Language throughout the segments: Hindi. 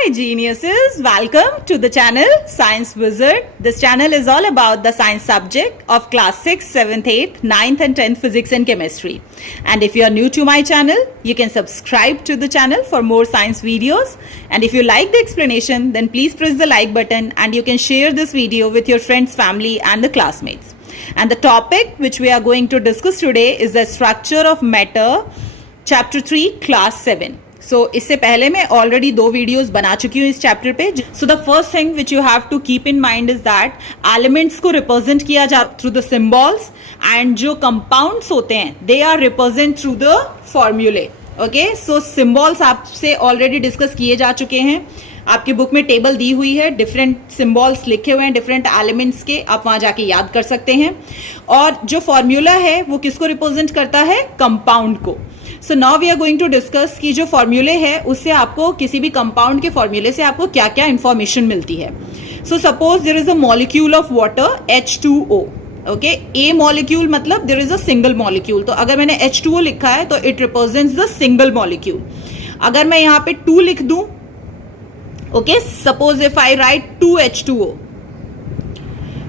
Hi geniuses, welcome to the channel Science Wizard. This channel is all about the science subject of class 6, 7th, 8th, 9th and 10th physics and chemistry. And if you are new to my channel, you can subscribe to the channel for more science videos. And if you like the explanation, then please press the like button and you can share this video with your friends, family and the classmates. And the topic which we are going to discuss today is the structure of matter, chapter 3, class 7. सो इससे पहले मैं ऑलरेडी 2 वीडियोस बना चुकी हूँ इस चैप्टर पे. So the first thing which you have to keep in mind is that elements को रिप्रेजेंट किया जा थ्रू द सिंबल्स एंड जो कंपाउंड्स होते हैं they are represent through the formulae. Okay, so symbols आपसे ऑलरेडी डिस्कस किए जा चुके हैं. आपकी बुक में टेबल दी हुई है, डिफरेंट सिंबल्स लिखे हुए हैं डिफरेंट एलिमेंट्स के, आप वहां जाके याद कर सकते हैं. और जो फॉर्मूला है वो किसको रिप्रेजेंट करता है? कंपाउंड को. So now we are going to discuss कि जो फॉर्मूले है उससे आपको किसी भी कंपाउंड के फॉर्मूले से आपको क्या क्या इंफॉर्मेशन मिलती है. So suppose there is a molecule of water H2O. Okay, a molecule मतलब there is a single molecule. तो अगर मैंने H2O लिखा है तो it represents the single molecule. अगर मैं यहाँ पे 2 लिख दूं, okay, suppose if I write 2H2O,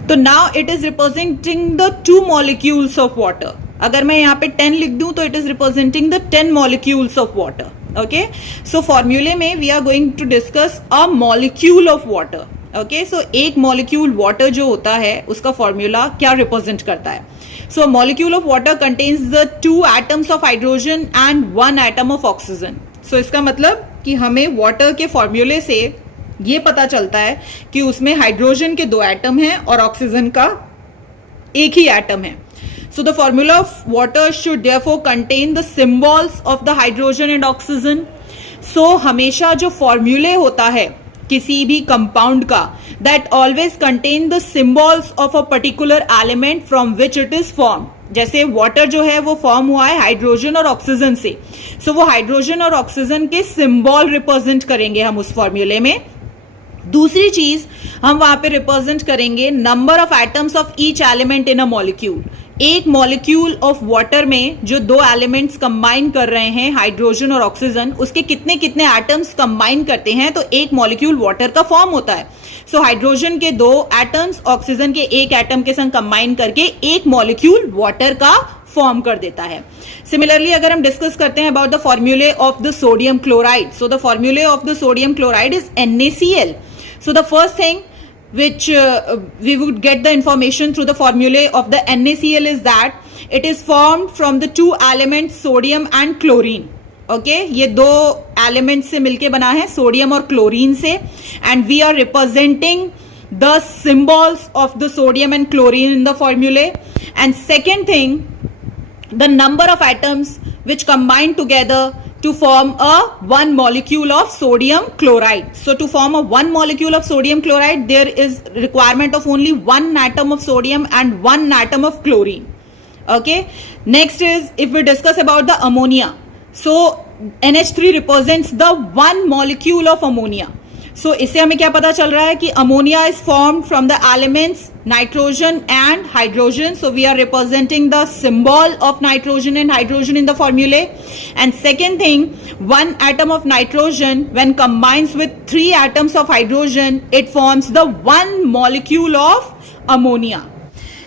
तो now it is representing the 2 molecules of water. अगर मैं यहाँ पे 10 लिख दूं तो it is representing the 10 molecules of water. Okay, so फॉर्मूले में we are going to discuss a molecule of water. Okay, so एक मॉलिक्यूल वाटर जो होता है उसका फॉर्मूला क्या रिप्रेजेंट करता है? So molecule of water contains the 2 atoms of hydrogen and 1 atom of oxygen. So इसका मतलब कि हमें वाटर के फॉर्मूले से ये पता चलता है कि उसमें हाइड्रोजन के 2 एटम हैं और ऑक्सीजन का एक ही एटम है. So the formula of water should therefore contain the symbols of the hydrogen and oxygen. So हमेशा जो फॉर्मूले होता है किसी भी कंपाउंड का, that always contain the symbols of a particular element from which it is formed. जैसे वाटर जो है वो फॉर्म हुआ है हाइड्रोजन और ऑक्सीजन से. So वो हाइड्रोजन और ऑक्सीजन के सिंबल रिप्रेजेंट करेंगे हम उस फॉर्मूले में. दूसरी चीज हम वहां पे रिप्रेजेंट करेंगे number of atoms of each element in a molecule. एक मॉलिक्यूल ऑफ वाटर में जो 2 एलिमेंट्स कंबाइन कर रहे हैं हाइड्रोजन और ऑक्सीजन, उसके कितने कितने एटम्स कंबाइन करते हैं तो एक मॉलिक्यूल वाटर का फॉर्म होता है. सो हाइड्रोजन के 2 एटम्स ऑक्सीजन के 1 एटम के संग कंबाइन करके एक मॉलिक्यूल वाटर का फॉर्म कर देता है. सिमिलरली अगर हम डिस्कस करते हैं अबाउट द फॉर्मूले of the sodium chloride, so the फॉर्मूले of the sodium chloride is NaCl. So the first thing which we would get the information through the formulae of the NaCl is that it is formed from the 2 elements sodium and chlorine. Okay, ये 2 elements से मिलके बना है सोडियम और क्लोरीन से, and we are representing the symbols of the sodium and chlorine in the formulae. And second thing, the number of atoms which combine together to form a 1 molecule of sodium chloride. So to form a 1 molecule of sodium chloride, there is requirement of only 1 atom of sodium and 1 atom of chlorine. Okay, next is if we discuss about the ammonia. So NH3 represents the 1 molecule of ammonia. So इससे हमें क्या पता चल रहा है कि ammonia is formed from the elements nitrogen and hydrogen. So we are representing the symbol of nitrogen and hydrogen in the formula. And second thing, 1 atom of nitrogen when combines with 3 atoms of hydrogen it forms the 1 molecule of ammonia.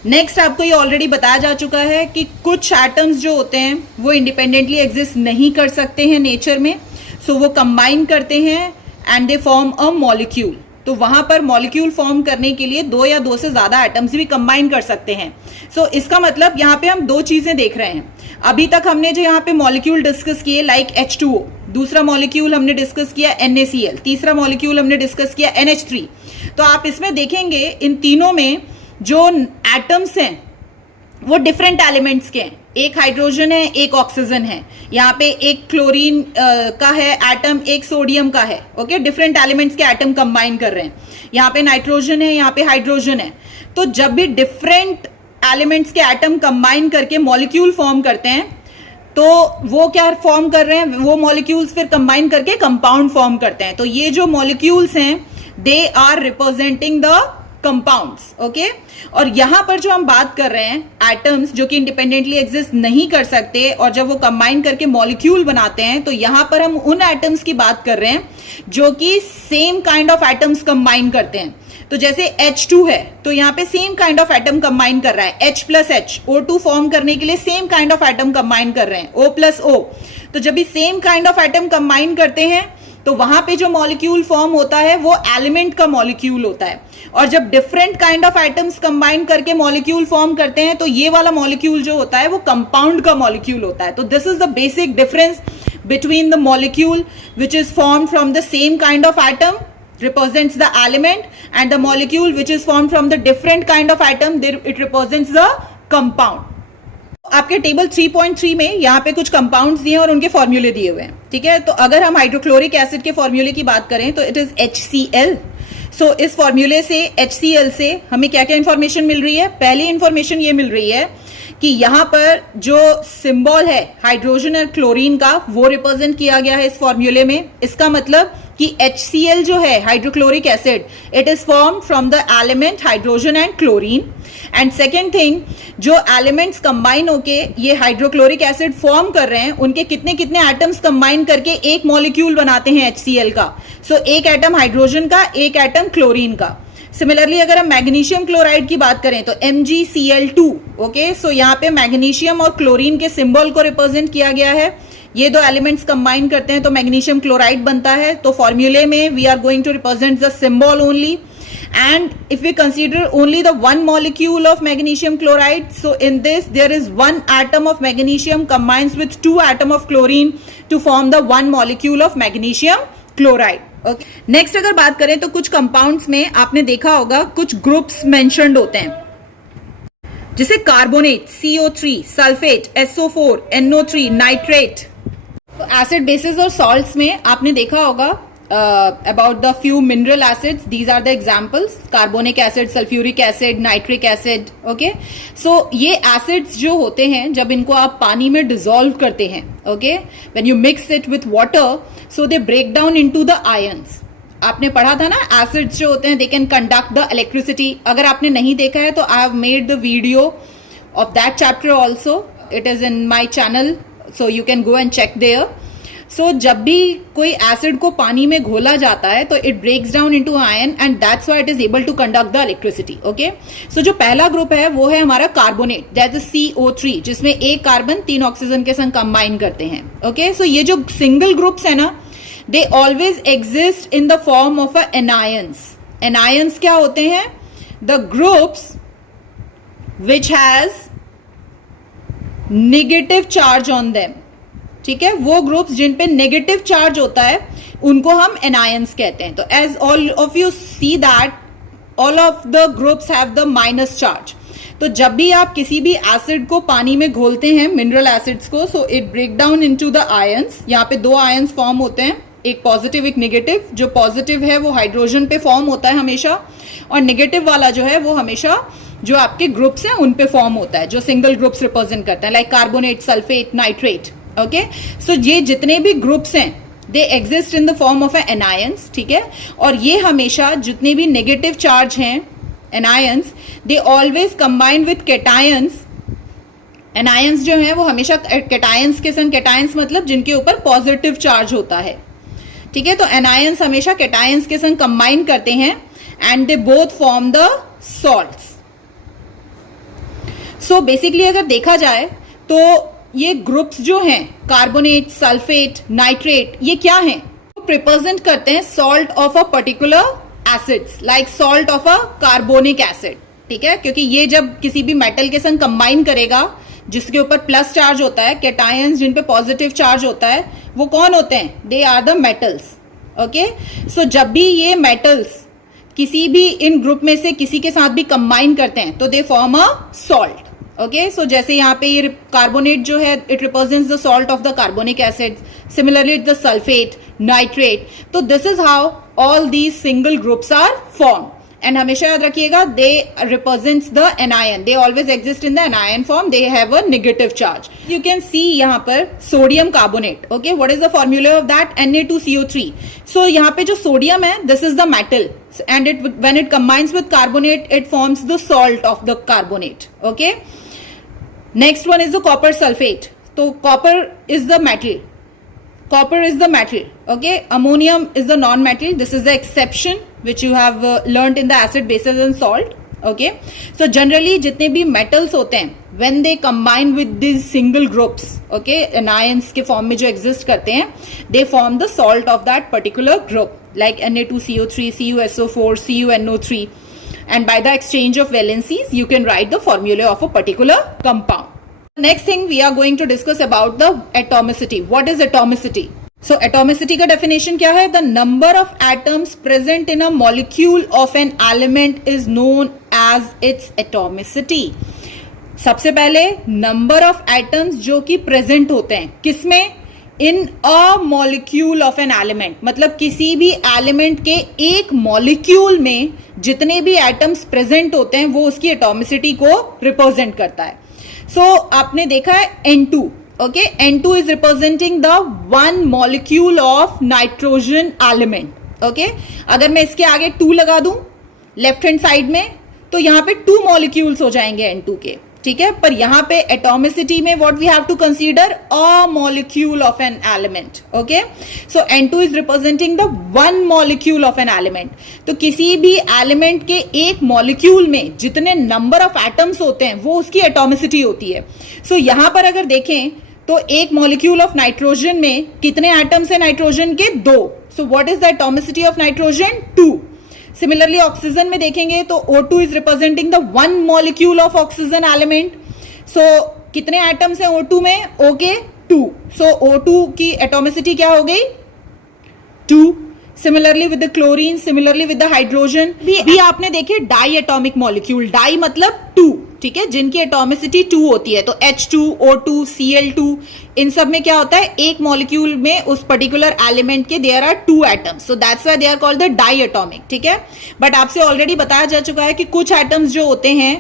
Next आपको ये ऑलरेडी बताया जा चुका है कि कुछ एटम्स जो होते हैं वो इंडिपेंडेंटली एग्जिस्ट नहीं कर सकते हैं नेचर में. सो वो कंबाइन करते हैं and they form a molecule. तो वहां पर मॉलिक्यूल फॉर्म करने के लिए 2 या 2 से ज्यादा एटम्स भी कंबाइन कर सकते हैं. सो इसका मतलब यहाँ पे हम 2 चीजें देख रहे हैं. अभी तक हमने जो यहाँ पे मॉलिक्यूल डिस्कस किए लाइक H2O, दूसरा मॉलिक्यूल हमने डिस्कस किया NaCl, तीसरा मॉलिक्यूल हमने डिस्कस किया NH3. तो आप इसमें देखेंगे इन तीनों में जो एटम्स हैं वो डिफरेंट एलिमेंट्स के हैं. एक हाइड्रोजन है, एक ऑक्सीजन है, यहाँ पे एक क्लोरीन का है एटम, एक सोडियम का है. ओके, डिफरेंट एलिमेंट्स के एटम कंबाइन कर रहे हैं. यहाँ पे नाइट्रोजन है, यहाँ पे हाइड्रोजन है. तो जब भी डिफरेंट एलिमेंट्स के एटम कंबाइन करके मॉलिक्यूल फॉर्म करते हैं तो वो क्या फॉर्म कर रहे हैं? वो मॉलिक्यूल्स फिर कंबाइन करके कंपाउंड फॉर्म करते हैं. तो ये जो मॉलिक्यूल्स हैं they are representing the compounds, okay. और यहां पर जो हम बात कर रहे हैं एटम्स जो कि इंडिपेंडेंटली एग्जिस्ट नहीं कर सकते और जब वो कंबाइन करके मॉलिक्यूल बनाते हैं, तो यहां पर हम उन एटम्स की बात कर रहे हैं जो कि same kind of atoms combine करते हैं। तो जैसे H2 है, तो यहाँ पे same kind of atom combine कर रहा है, H plus H, O2 form करने के लिए same kind of atom combine कर रहे हैं, O प्लस O। तो जब भी same kind of atom combine करते हैं तो वहां पे जो मॉलिक्यूल फॉर्म होता है वो एलिमेंट का मॉलिक्यूल होता है। और जब different kind of atoms combine करके मॉलिक्यूल फॉर्म करते हैं तो ये वाला मॉलिक्यूल जो होता है वो कंपाउंड का मॉलिक्यूल होता है। तो this is the basic difference between the molecule which is formed from the same kind of atom represents the element and the molecule which is formed from the different kind of atom it represents the compound। आपके टेबल 3.3 में यहाँ पे कुछ कंपाउंड्स दिए हैं और उनके फॉर्मूले दिए हुए हैं, ठीक है। तो अगर हम हाइड्रोक्लोरिक एसिड के फॉर्मूले की बात करें तो इट इज HCl। सो इस फॉर्मूले से HCl से हमें क्या क्या इंफॉर्मेशन मिल रही है? पहली इंफॉर्मेशन ये मिल रही है कि यहाँ पर जो सिंबल है हाइड्रोजन और क्लोरीन का वो रिप्रेजेंट किया गया है इस फॉर्मूले में। इसका मतलब कि HCl जो है hydrochloric acid, it is form from the element hydrogen and chlorine. And second thing, जो एलिमेंट्स कंबाइन होके ये हाइड्रोक्लोरिक एसिड फॉर्म कर रहे हैं उनके कितने कितने एटम्स कंबाइन करके एक मॉलिक्यूल बनाते हैं HCl का। सो एक एटम हाइड्रोजन का, एक एटम क्लोरीन का। सिमिलरली अगर हम मैग्नीशियम क्लोराइड की बात करें तो MgCl2, ओके। सो यहाँ पे मैग्नीशियम और क्लोरीन के सिंबल को रिप्रेजेंट किया गया है। ये दो एलिमेंट्स कंबाइन करते हैं तो मैग्नीशियम क्लोराइड बनता है। तो फॉर्मूले में we are going to represent the symbol only. And if we consider only the one molecule of magnesium chloride, so in this there is one atom of magnesium combines with two atom of chlorine to form the one molecule of magnesium chloride। Okay. Next अगर बात करें तो कुछ कंपाउंड्स में आपने देखा होगा कुछ ग्रुप्स मेंशन्ड होते हैं, जैसे carbonate CO3, sulphate SO4, NO3, nitrate. तो एसिड बेसिस और सॉल्ट्स में आपने देखा होगा about the few mineral acids, these are the examples, carbonic acid, sulfuric acid, nitric acid, okay। so ये acids जो होते हैं जब इनको आप पानी में dissolve करते हैं, okay, when you mix it with water, so they break down into the ions। आपने पढ़ा था ना acids जो होते हैं they can conduct the electricity। अगर आपने नहीं देखा है तो I have made the video of that chapter also, it is in my channel, so you can go and check there। सो जब भी कोई एसिड को पानी में घोला जाता है तो it breaks down into ion and that's why it is able to conduct the electricity, okay. So जो पहला ग्रुप है वो है हमारा कार्बोनेट, दैट इज CO3, जिसमें एक कार्बन 3 ऑक्सीजन के संग कंबाइन करते हैं, ओके। सो ये जो सिंगल ग्रुप्स है ना, दे always exist in the form of a anions. Anions क्या होते हैं? The groups which has negative charge on them, ठीक है। वो ग्रुप्स जिन पे नेगेटिव चार्ज होता है उनको हम एनायंस कहते हैं। तो as all of you see that all of the groups have the minus charge. तो जब भी आप किसी भी एसिड को पानी में घोलते हैं, मिनरल एसिड्स को, so it break down into the ions. यहाँ पे 2 आयंस फॉर्म होते हैं, एक पॉजिटिव एक नेगेटिव। जो पॉजिटिव है वो हाइड्रोजन पे फॉर्म होता है हमेशा, और नेगेटिव वाला जो है वो हमेशा जो आपके ग्रुप्स हैं उन पे फॉर्म होता है, जो सिंगल ग्रुप्स रिप्रेजेंट करते हैं, like carbonate, sulphate, nitrate, okay. So ये जितने भी ग्रुप्स हैं they exist in the form of anions, ठीक है। और ये हमेशा जितने भी नेगेटिव चार्ज हैं anions, they always combine with cations. Anions जो है वो हमेशा कैटायंस के संग, कैटायंस मतलब जिनके ऊपर पॉजिटिव चार्ज होता है, ठीक है। तो एनायंस हमेशा कैटायंस के संग कंबाइन करते हैं and they both form the salts. So basically अगर देखा जाए तो ये ग्रुप्स जो हैं कार्बोनेट, सल्फेट, नाइट्रेट, ये क्या हैं? रिप्रेजेंट करते हैं salt of a particular acids, like salt of a carbonic acid, ठीक है। क्योंकि ये जब किसी भी मेटल के संग कंबाइन करेगा जिसके ऊपर प्लस चार्ज होता है, कैटायंस जिन पे पॉजिटिव चार्ज होता है, वो कौन होते हैं? They are the metals, okay. So जब भी ये मेटल्स किसी भी इन ग्रुप में से किसी के साथ भी कंबाइन करते हैं तो they form a salt, okay. So जैसे यहाँ पे ये कार्बोनेट जो है it represents the salt of the carbonic acid, similarly the sulphate, nitrate. तो this is how all these single groups are form. And हमेशा याद रखिएगा they represents the anion, they always exist in the anion form, they have a negative charge. You can see यहाँ पर sodium carbonate, okay. What is the formula of that? Na2CO3। सो यहाँ पे जो सोडियम है this is the metal, and when it combines with carbonate, it forms the salt of the carbonate. Okay. Next one is the copper sulfate. So copper is the metal. Okay. Ammonium is the non-metal. This is the exception which you have learnt in the acid, bases and salt. Okay. So generally जितने भी metals होते हैं, when they combine with these single groups, okay, anions के form में जो exist करते हैं, they form the salt of that particular group, like Na2CO3, CuSO4, CuNO3, and by the exchange of valencies, you can write the formula of a particular compound. Next thing we are going to discuss about the atomicity. What is atomicity? So atomicity का definition क्या है? The number of atoms present in a molecule of an element is known as its atomicity. सबसे पहले number of atoms जो कि present होते हैं किसमें? In a molecule of an element. मतलब किसी भी element के एक molecule में जितने भी atoms present होते हैं वो उसकी atomicity को represent करता है. So आपने देखा है N2. Okay, N2 is representing the one molecule of nitrogen element. Okay, अगर मैं इसके आगे 2 लगा दूं लेफ्ट हैंड साइड में तो यहाँ पे 2 molecules हो जाएंगे N2 के. ठीक है, पर यहाँ पे एटोमिसिटी में what we have to consider a molecule of an element. Okay, so N2 is representing the one molecule of an element. तो किसी भी एलिमेंट के एक मॉलिक्यूल में जितने नंबर ऑफ एटम्स होते हैं वो उसकी एटोमिसिटी होती है. सो यहां पर अगर देखें तो एक मॉलिक्यूल ऑफ नाइट्रोजन में कितने एटम्स है नाइट्रोजन के? 2. So what is the atomicity of nitrogen? 2. Similarly oxygen में देखेंगे तो O2 is representing the one molecule of oxygen element. So कितने एटम्स हैं O2 में? ओके, 2. सो O2 की एटोमिसिटी क्या हो गई? 2. Similarly with the chlorine, similarly with the hydrogen भी आपने देखे डाई एटॉमिक मॉलिक्यूल. डाई मतलब 2, ठीक है, जिनकी एटोमिसिटी 2 होती है. तो H2, O2, Cl2, इन सब में क्या होता है? एक मॉलिक्यूल में उस पर्टिकुलर एलिमेंट के there are 2 atoms. So that's why they are called the diatomic. ठीक है, बट आपसे ऑलरेडी बताया जा चुका है कि कुछ एटम्स जो होते हैं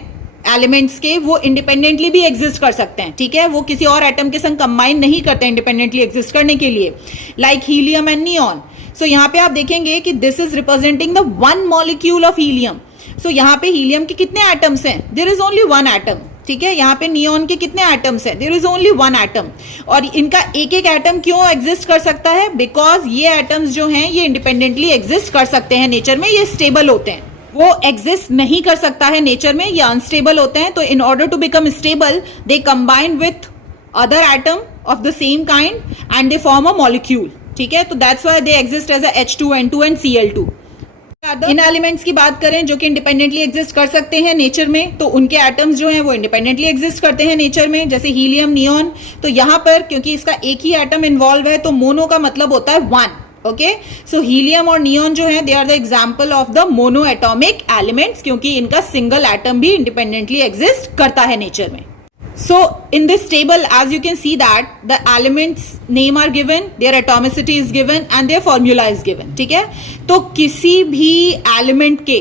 एलिमेंट्स के वो इंडिपेंडेंटली भी एग्जिस्ट कर सकते हैं. ठीक है, वो किसी और एटम के संग कंबाइन नहीं करते इंडिपेंडेंटली एग्जिस्ट करने के लिए, like helium and neon. So यहाँ पे आप देखेंगे कि this is representing the one molecule of helium. So यहाँ पे हीलियम के कितने एटम्स हैं? There is only 1 atom. ठीक है, यहाँ पे नियॉन के कितने एटम्स हैं? There is only 1 atom. और इनका एक एक एटम क्यों एग्जिस्ट कर सकता है? बिकॉज ये एटम्स जो हैं ये इंडिपेंडेंटली एग्जिस्ट कर सकते हैं नेचर में, ये स्टेबल होते हैं. वो एग्जिस्ट नहीं कर सकता है नेचर में, ये अनस्टेबल होते हैं. तो in order to become stable they combine with other atom of the same kind and they form a molecule. ठीक है, तो that's why they exist as a H2, N2 and Cl2. इन एलिमेंट्स की बात करें जो कि इंडिपेंडेंटली एग्जिस्ट कर सकते हैं नेचर में, तो उनके एटम्स जो हैं वो इंडिपेंडेंटली एग्जिस्ट करते हैं नेचर में, जैसे हीलियम, नियॉन. तो यहां पर क्योंकि इसका एक ही एटम इन्वॉल्व है तो मोनो का मतलब होता है 1. ओके, सो हीलियम और नियॉन जो है they are the example of the monoatomic elements, क्योंकि इनका सिंगल एटम भी इंडिपेंडेंटली एग्जिस्ट करता है नेचर में. So in this table, as you can see that the elements name are given, their atomicity is given and their formula is given. ठीक है, तो किसी भी एलिमेंट के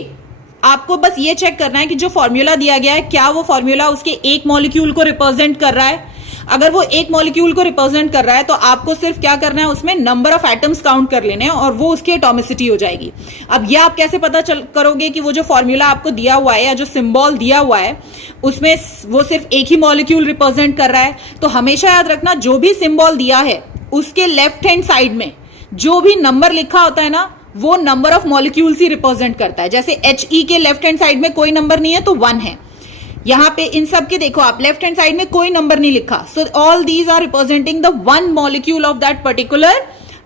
आपको बस ये चेक करना है कि जो फॉर्मूला दिया गया है क्या वो फॉर्मूला उसके एक मॉलिक्यूल को रिप्रेजेंट कर रहा है. अगर वो एक मॉलिक्यूल को रिप्रेजेंट कर रहा है तो आपको सिर्फ क्या करना है, उसमें नंबर ऑफ एटम्स काउंट कर लेने हैं और वो उसकी एटॉमिसिटी हो जाएगी. अब ये आप कैसे पता करोगे कि वो जो फॉर्मूला आपको दिया हुआ है या जो सिंबल दिया हुआ है उसमें वो सिर्फ एक ही मॉलिक्यूल रिप्रेजेंट कर रहा है? तो हमेशा याद रखना, जो भी सिंबल दिया है उसके लेफ्ट हैंड साइड में जो भी नंबर लिखा होता है ना, वो number of molecules he represent करता है. जैसे He के लेफ्ट हैंड साइड में कोई नंबर नहीं है तो 1 है. यहां पे इन सब के देखो आप लेफ्ट हैंड साइड में कोई नंबर नहीं लिखा. So all these are representing the one molecule of that particular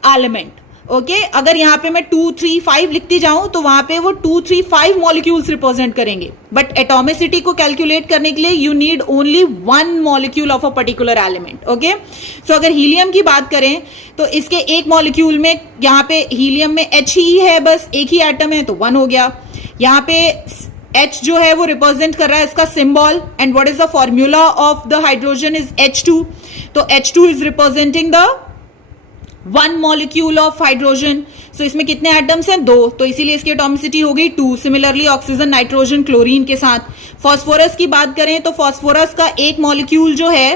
element. Okay, अगर यहां पे मैं 2, 3, 5 लिखती जाऊं तो वहां पे वो 2, 3, 5 मॉलिक्यूल्स रिप्रेजेंट करेंगे. बट एटोमिसिटी को कैलकुलेट करने के लिए you need only one molecule of a particular element. Okay, so अगर हीलियम की बात करें तो इसके एक मॉलिक्यूल में यहाँ पे हीलियम में H ही है, बस एक ही एटम है तो 1 हो गया. यहाँ पे H जो है वो रिप्रेजेंट कर रहा है इसका symbol. And what is the formula of the hydrogen is H2. तो H2 is representing the one molecule of hydrogen. So इसमें कितने एटम्स हैं? 2. तो इसीलिए इसकी एटॉमिसिटी हो गई 2. सिमिलरली ऑक्सीजन, नाइट्रोजन, क्लोरीन के साथ. फॉस्फोरस की बात करें तो फॉस्फोरस का एक मॉलिक्यूल जो है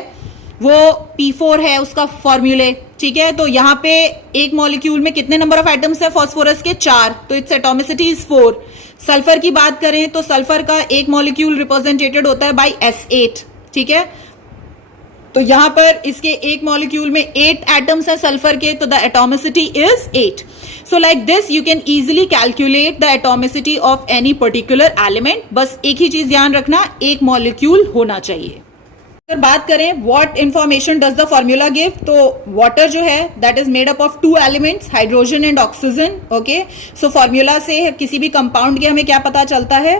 वो P4 है उसका फॉर्मूले. ठीक है, तो यहाँ पे एक मॉलिक्यूल में कितने नंबर ऑफ एटम्स है फास्फोरस के? 4, तो इट्स एटॉमिसिटी इज 4। सल्फर की बात करें तो सल्फर का एक मॉलिक्यूल रिप्रेजेंटेटेड होता है बाय S8, ठीक है, तो यहां पर इसके एक मॉलिक्यूल में 8 एटम्स है सल्फर के, तो the atomicity is 8। So like this you can easily calculate the atomicity of any particular element. बस एक ही चीज ध्यान रखना, एक मॉलिक्यूल होना चाहिए। अगर बात करें what information does the formula give, तो वाटर जो है that is made up of 2 elements, hydrogen and oxygen. Okay, so formula से किसी भी कंपाउंड के हमें क्या पता चलता है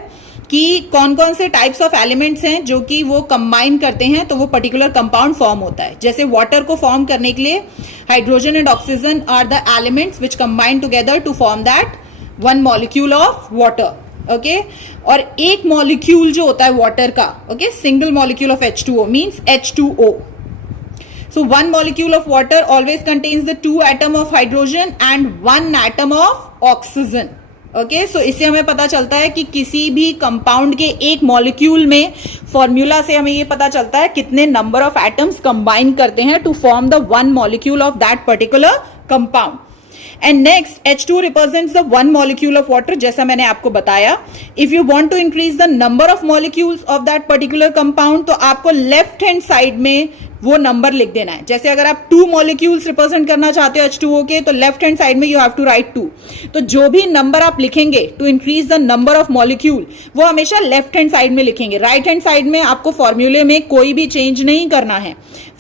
कि कौन कौन से टाइप्स ऑफ एलिमेंट्स हैं जो कि वो कंबाइन करते हैं तो वो पर्टिकुलर कंपाउंड फॉर्म होता है। जैसे वाटर को फॉर्म करने के लिए hydrogen and oxygen are the elements which combine together to form that one molecule of water. Okay, और एक मॉलिक्यूल जो होता है वाटर का, okay, single molecule of H2O means H2O। So one molecule of water always contains the 2 atom of hydrogen and 1 atom of oxygen. Okay, सो इससे हमें पता चलता है कि किसी भी कंपाउंड के एक मॉलिक्यूल में फॉर्मूला से हमें ये पता चलता है कितने नंबर ऑफ एटम्स कंबाइन करते हैं to form the one molecule of that particular compound. And next H2 represents the one molecule of water, जैसा मैंने आपको बताया। If you want to increase the number of molecules of that particular compound, तो आपको लेफ्ट हैंड साइड में वो नंबर लिख देना है। जैसे अगर आप 2 मॉलिक्यूल्स रिप्रेजेंट करना चाहते हो H2O के, तो लेफ्ट हैंड साइड में यू हैव टू राइट 2। तो जो भी नंबर आप लिखेंगे to increase the number of molecule, वो हमेशा लेफ्ट हैंड साइड में लिखेंगे। राइट हैंड साइड में आपको फॉर्मूले में कोई भी चेंज नहीं करना है।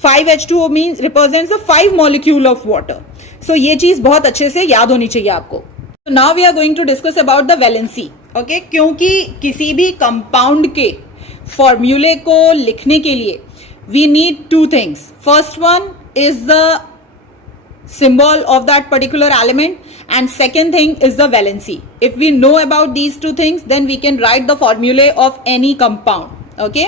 5H2O means represents the 5 molecule of water. So ये चीज बहुत अच्छे से याद होनी चाहिए आपको। Now we are going to discuss about the valency. Okay, क्योंकि किसी भी कंपाउंड के फॉर्मूले को लिखने के लिए we need 2 things. First one is the symbol of that particular element, and second thing is the valency. If we know about these 2 things, then we can write the formulae of any compound. Okay,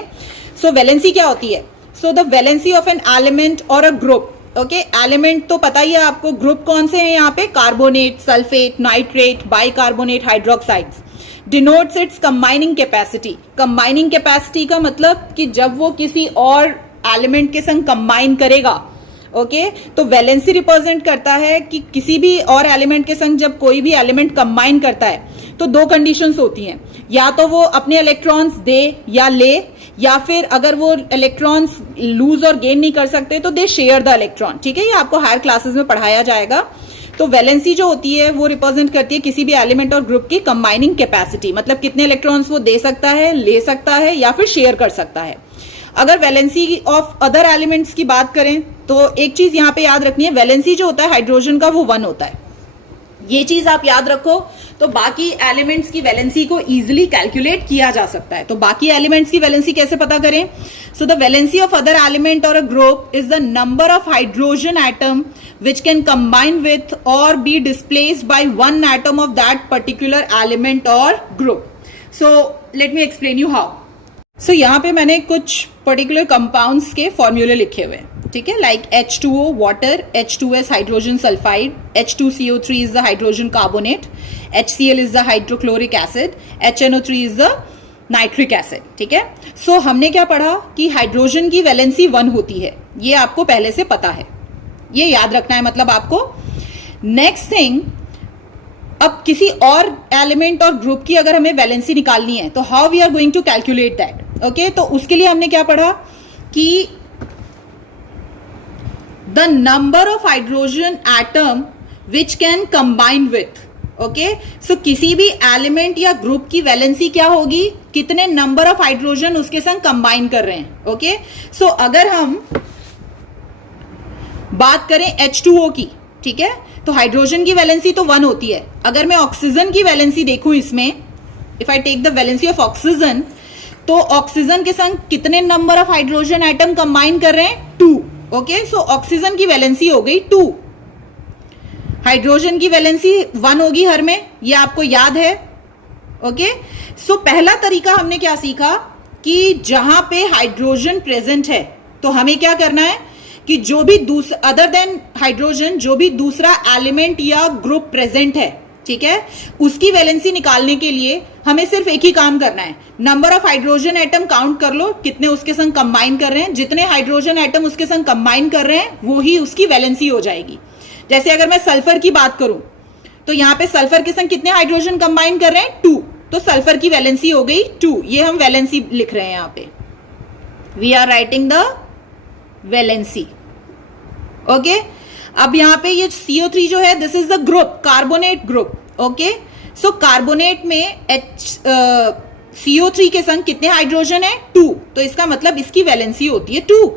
so valency क्या होती है? So the valency of an element or a group. Okay, element तो पता ही है आपको, ग्रुप कौन से हैं यहाँ पे? Carbonate, sulphate, nitrate, bicarbonate, hydroxides. Denotes it's combining capacity. Combining capacity का मतलब कि जब वो किसी और एलिमेंट के संग कंबाइन करेगा, ओके, तो वैलेंसी रिप्रेजेंट करता है कि किसी भी और एलिमेंट के संग जब कोई भी एलिमेंट कंबाइन करता है तो 2 कंडीशंस होती हैं, या तो वो अपने इलेक्ट्रॉन्स दे या ले, या फिर अगर वो इलेक्ट्रॉन्स लूज और गेन नहीं कर सकते तो दे शेयर द इलेक्ट्रॉन। ठीक है, ये आपको हायर क्लासेस में पढ़ाया जाएगा। तो वैलेंसी जो होती है वो रिप्रेजेंट करती है किसी भी एलिमेंट और ग्रुप की कंबाइनिंग कैपेसिटी, मतलब कितने इलेक्ट्रॉन्स वो दे सकता है, ले सकता है या फिर शेयर कर सकता है। अगर वैलेंसी ऑफ अदर एलिमेंट्स की बात करें तो एक चीज यहां पे याद रखनी है, वैलेंसी जो होता है हाइड्रोजन का वो 1 होता है। ये चीज आप याद रखो, तो बाकी एलिमेंट्स की वैलेंसी को इजीली कैलकुलेट किया जा सकता है। तो बाकी एलिमेंट्स की वैलेंसी कैसे पता करें? So the valency of other element or a group is the number of hydrogen atom which can combine with or be displaced by one atom of that particular element or group. So let me explain you how. So यहाँ पे मैंने कुछ particular compounds के formula लिखे हुए हैं, ठीक है, like H2O water, H2S hydrogen sulfide, H2CO3 is the hydrogen carbonate, HCl is the hydrochloric acid, HNO3 is the nitric acid. ठीक है, सो हमने क्या पढ़ा कि हाइड्रोजन की वैलेंसी 1 होती है, ये आपको पहले से पता है, ये याद रखना है मतलब आपको। नेक्स्ट थिंग, अब किसी और एलिमेंट और ग्रुप की अगर हमें वैलेंसी निकालनी है तो how we are going to calculate that. Okay, तो उसके लिए हमने क्या पढ़ा कि the number of hydrogen atom which can combine with. Okay, so किसी भी एलिमेंट या ग्रुप की वैलेंसी क्या होगी? कितने नंबर ऑफ हाइड्रोजन उसके संग कंबाइन कर रहे हैं। ओके, सो अगर हम बात करें H2O की, ठीक है, तो हाइड्रोजन की वैलेंसी तो 1 होती है। अगर मैं ऑक्सीजन की वैलेंसी देखूं इसमें, if I take the valency of oxygen, तो ऑक्सीजन के संग कितने number of hydrogen atom combine कर रहे हैं? 2। ओके, सो ऑक्सीजन की वैलेंसी हो गई 2, हाइड्रोजन की वैलेंसी 1 होगी हर में, ये आपको याद है। ओके, सो पहला तरीका हमने क्या सीखा कि जहां पे हाइड्रोजन प्रेजेंट है तो हमें क्या करना है कि जो भी अदर देन हाइड्रोजन जो भी दूसरा एलिमेंट या ग्रुप प्रेजेंट है, ठीक है, उसकी वैलेंसी निकालने के लिए हमें सिर्फ एक ही काम करना है, number of hydrogen atom count कर लो, कितने उसके संग कंबाइन कर रहे हैं, जितने हाइड्रोजन एटम उसके संग कंबाइन कर रहे हैं वो ही उसकी वैलेंसी हो जाएगी। जैसे अगर मैं सल्फर की बात करूं तो यहां पे सल्फर के संग कितने हाइड्रोजन कंबाइन कर रहे हैं, 2, तो सल्फर की वैलेंसी हो गई 2। ये हम वैलेंसी लिख रहे हैं यहां पे, we are writing the valency. Okay, अब यहां पे ये CO3 जो है this is the group, carbonate group. Okay, so carbonate में CO3 के संग कितने हाइड्रोजन है, 2, तो इसका मतलब इसकी वैलेंसी होती है 2।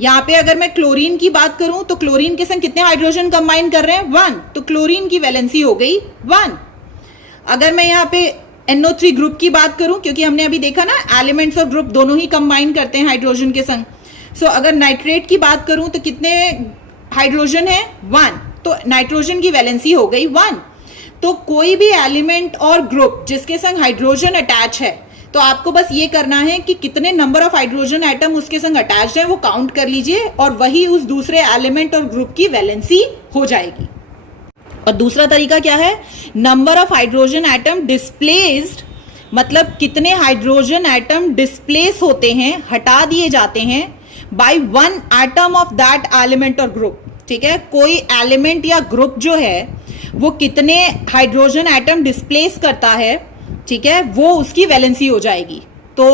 यहां पे अगर मैं क्लोरीन की बात करूं तो क्लोरीन के संग कितने हाइड्रोजन कंबाइन कर रहे हैं, 1, तो क्लोरीन की वैलेंसी हो गई 1। अगर मैं यहां पे NO3 ग्रुप की बात करूं, क्योंकि हमने अभी देखा ना एलिमेंट्स और ग्रुप दोनों ही कंबाइन करते हैं हाइड्रोजन के संग, सो अगर नाइट्रेट की बात करूं तो कितने हाइड्रोजन है, 1, तो नाइट्रोजन की वैलेंसी हो गई 1। तो कोई भी एलिमेंट और ग्रुप जिसके संग हाइड्रोजन अटैच है तो आपको बस ये करना है कि कितने नंबर ऑफ हाइड्रोजन एटम उसके संग अटैच्ड है वो काउंट कर लीजिए और वही उस दूसरे एलिमेंट और ग्रुप की वैलेंसी हो जाएगी। और दूसरा तरीका क्या है, number of hydrogen atom displaced, मतलब कितने हाइड्रोजन एटम डिस्प्लेस होते हैं, हटा दिए जाते हैं by 1 atom of that element और ग्रुप। ठीक है, कोई एलिमेंट या ग्रुप जो है वो कितने हाइड्रोजन एटम डिस्प्लेस करता है, ठीक है, वो उसकी वैलेंसी हो जाएगी। तो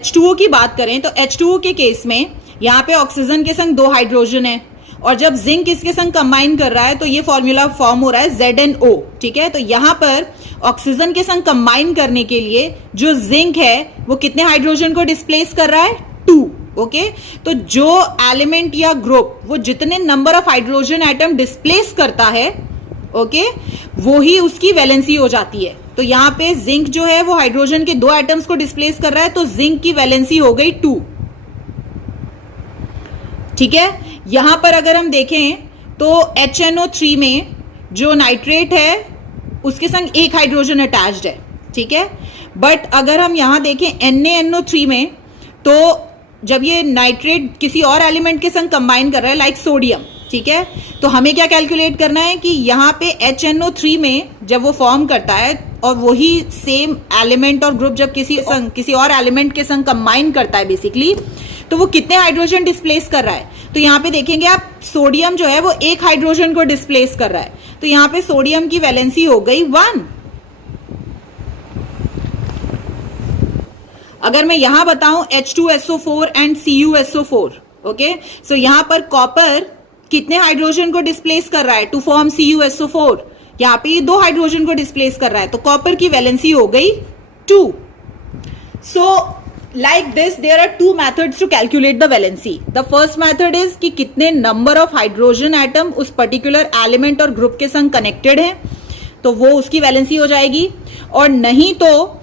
H2O की बात करें तो H2O के केस में यहाँ पे ऑक्सीजन के संग 2 हाइड्रोजन है और जब जिंक इसके संग कंबाइन कर रहा है तो ये फॉर्मूला फॉर्म हो रहा है ZnO। ठीक है, तो यहाँ पर ऑक्सीजन के संग कंबाइन करने के लिए जो जिंक है वो कितने हाइड्रोजन को डिस्प्लेस कर रहा है, 2। ओके, तो जो एलिमेंट या ग्रुप वो जितने number of hydrogen atom displace करता है, ओके, वो ही उसकी वैलेंसी हो जाती है। तो यहां पे जिंक जो है वो हाइड्रोजन के 2 एटम्स को डिस्प्लेस कर रहा है तो जिंक की वैलेंसी हो गई 2। ठीक है, यहां पर अगर हम देखें तो HNO3 में जो नाइट्रेट है उसके संग 1 हाइड्रोजन अटैच्ड है। ठीक है, बट अगर हम यहां देखें NaNO3 में तो जब ये नाइट्रेट किसी और एलिमेंट के संग कंबाइन कर रहा है लाइक सोडियम, ठीक है, तो हमें क्या कैलकुलेट करना है कि यहाँ पे HNO3 में जब वो फॉर्म करता है और वही सेम एलिमेंट और ग्रुप जब किसी और एलिमेंट के संग कंबाइन करता है बेसिकली, तो वो कितने हाइड्रोजन डिस्प्लेस कर रहा है। तो यहाँ पे देखेंगे आप, सोडियम जो है वो 1 हाइड्रोजन को डिस्प्लेस कर रहा है, तो यहाँ पे सोडियम की वैलेंसी हो गई 1। अगर मैं यहां बताऊं H2SO4 and CuSO4, okay, so यहां पर कॉपर कितने हाइड्रोजन को डिस्प्लेस कर रहा है टू फॉर्म CuSO4, यहां पे ये 2 हाइड्रोजन को डिस्प्लेस कर रहा है, तो कॉपर की वैलेंसी हो गई 2। So like this there are 2 methods to calculate the valency. The first method is कि कितने नंबर ऑफ हाइड्रोजन एटम उस पर्टिकुलर एलिमेंट और ग्रुप के संग कनेक्टेड है तो वो उसकी वैलेंसी हो जाएगी, और नहीं तो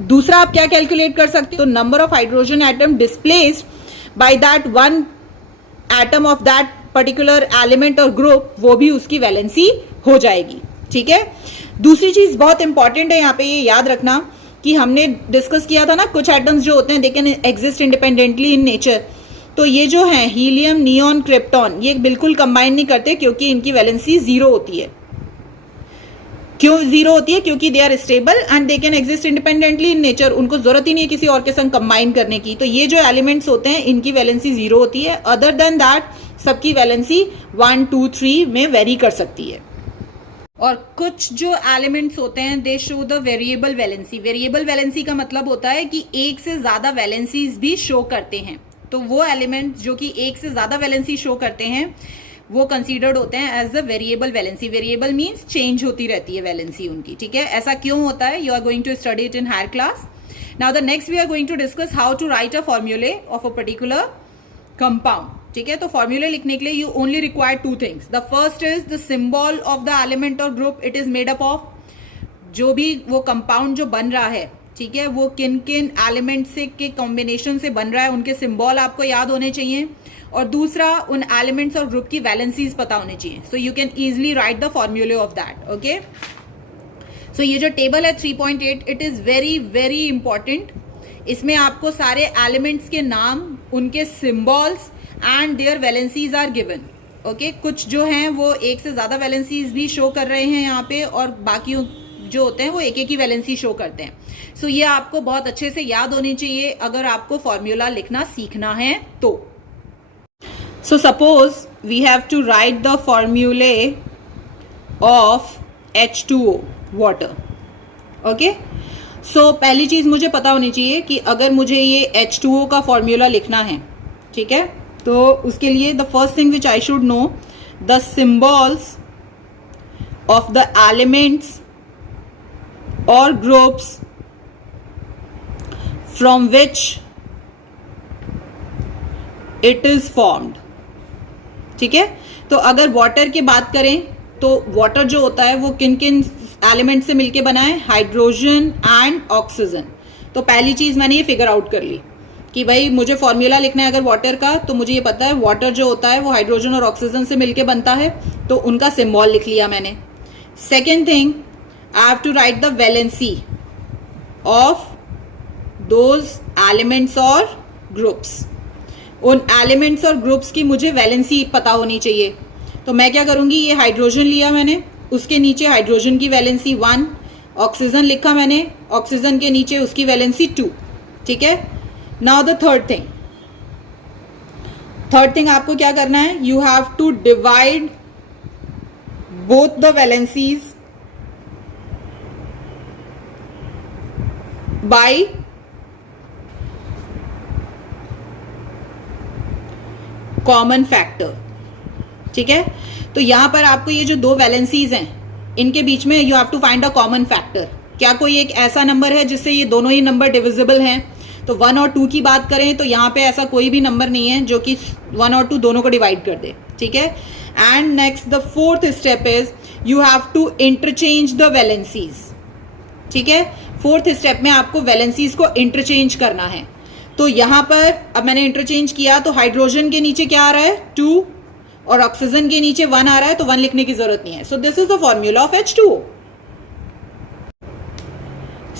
दूसरा आप क्या कैलकुलेट कर सकते हो, तो number of hydrogen atom displaced by that 1 atom of that particular element और ग्रुप, वो भी उसकी वैलेंसी हो जाएगी। ठीक है, दूसरी चीज बहुत इंपॉर्टेंट है यहाँ पे, ये याद रखना कि हमने डिस्कस किया था ना, कुछ एटम्स जो होते हैं दे can exist independently in nature, तो ये जो है हीलियम, नियॉन, क्रिप्टॉन, ये बिल्कुल कंबाइन नहीं करते क्योंकि इनकी वैलेंसी 0 होती है। क्यों 0 होती है? क्योंकि they are stable and they can exist independently in nature, उनको जरूरत ही नहीं है किसी और के संग कंबाइन करने की। तो ये जो एलिमेंट्स होते हैं इनकी वैलेंसी 0 होती है। अदर देन दैट सबकी वैलेंसी 1, 2, 3 में वेरी कर सकती है। और कुछ जो एलिमेंट्स होते हैं दे show the variable valency. Variable valency का मतलब होता है कि एक से ज्यादा वैलेंसीज भी शो करते हैं। तो वो एलिमेंट जो कि एक से ज्यादा वैलेंसी शो करते हैं वो कंसीडर्ड होते हैं as the variable valency. Variable means change होती रहती है वैलेंसी उनकी। ठीक है, ऐसा क्यों होता है? You are going to study it in higher class. Now the next we are going to discuss how to write a formula of a particular compound. ठीक है, तो फॉर्मूले लिखने के लिए you only require 2 things. The first is the symbol of the element और group it is made up of. जो भी वो कंपाउंड जो बन रहा है, ठीक है, वो किन किन एलिमेंट से के कॉम्बिनेशन से बन रहा है, उनके सिंबल आपको याद होने चाहिए। और दूसरा, उन एलिमेंट्स और ग्रुप की वैलेंसीज पता होनी चाहिए। So you can easily write the फॉर्मूले ऑफ दैट। ओके, सो ये जो टेबल है 3.8 it is very very important. इसमें आपको सारे एलिमेंट्स के नाम, उनके symbols and their valencies are given. Okay कुछ जो हैं वो एक से ज़्यादा वैलेंसीज भी शो कर रहे हैं यहाँ पे, और बाकी जो होते हैं वो एक एक ही वैलेंसी शो करते हैं। सो ये आपको बहुत अच्छे से याद होनी चाहिए अगर आपको फॉर्मूला लिखना सीखना है तो। So suppose we have to write the फॉर्मूले of H2O water. Okay so पहली चीज मुझे पता होनी चाहिए कि अगर मुझे ये H2O का फॉर्मूला लिखना है, ठीक है, तो उसके लिए the first thing which I should know the symbols of the elements और groups from which it is formed. ठीक है, तो अगर वाटर की बात करें तो वाटर जो होता है वो किन किन एलिमेंट से मिलके बना है, हाइड्रोजन एंड ऑक्सीजन। तो पहली चीज मैंने ये फिगर आउट कर ली कि भाई मुझे फॉर्मूला लिखना है अगर वाटर का, तो मुझे ये पता है वाटर जो होता है वो हाइड्रोजन और ऑक्सीजन से मिलके बनता है, तो उनका सिंबल लिख लिया मैंने। Second thing, I have to write the valency of those elements और ग्रुप्स। उन एलिमेंट्स और ग्रुप्स की मुझे वैलेंसी पता होनी चाहिए। तो मैं क्या करूंगी, ये हाइड्रोजन लिया मैंने, उसके नीचे हाइड्रोजन की वैलेंसी 1, ऑक्सीजन लिखा मैंने, ऑक्सीजन के नीचे उसकी वैलेंसी 2। ठीक है, नाउ द थर्ड थिंग आपको क्या करना है, you have to divide both the valencies by common factor. ठीक है, तो यहां पर आपको ये जो दो वैलेंसीज हैं इनके बीच में you have to find a common factor. क्या कोई एक ऐसा नंबर है जिससे ये दोनों ही नंबर डिविजिबल हैं? तो 1 और 2 की बात करें तो यहां पे ऐसा कोई भी नंबर नहीं है जो कि 1 और 2 दोनों को डिवाइड कर दे। ठीक है, and next the fourth step is you have to interchange the valencies. ठीक है, फोर्थ स्टेप में आपको वैलेंसीज को इंटरचेंज करना है। तो यहां पर अब मैंने इंटरचेंज किया तो हाइड्रोजन के नीचे क्या आ रहा है, 2, और ऑक्सीजन के नीचे 1 आ रहा है, तो 1 लिखने की जरूरत नहीं है। So this is the formula of H2O।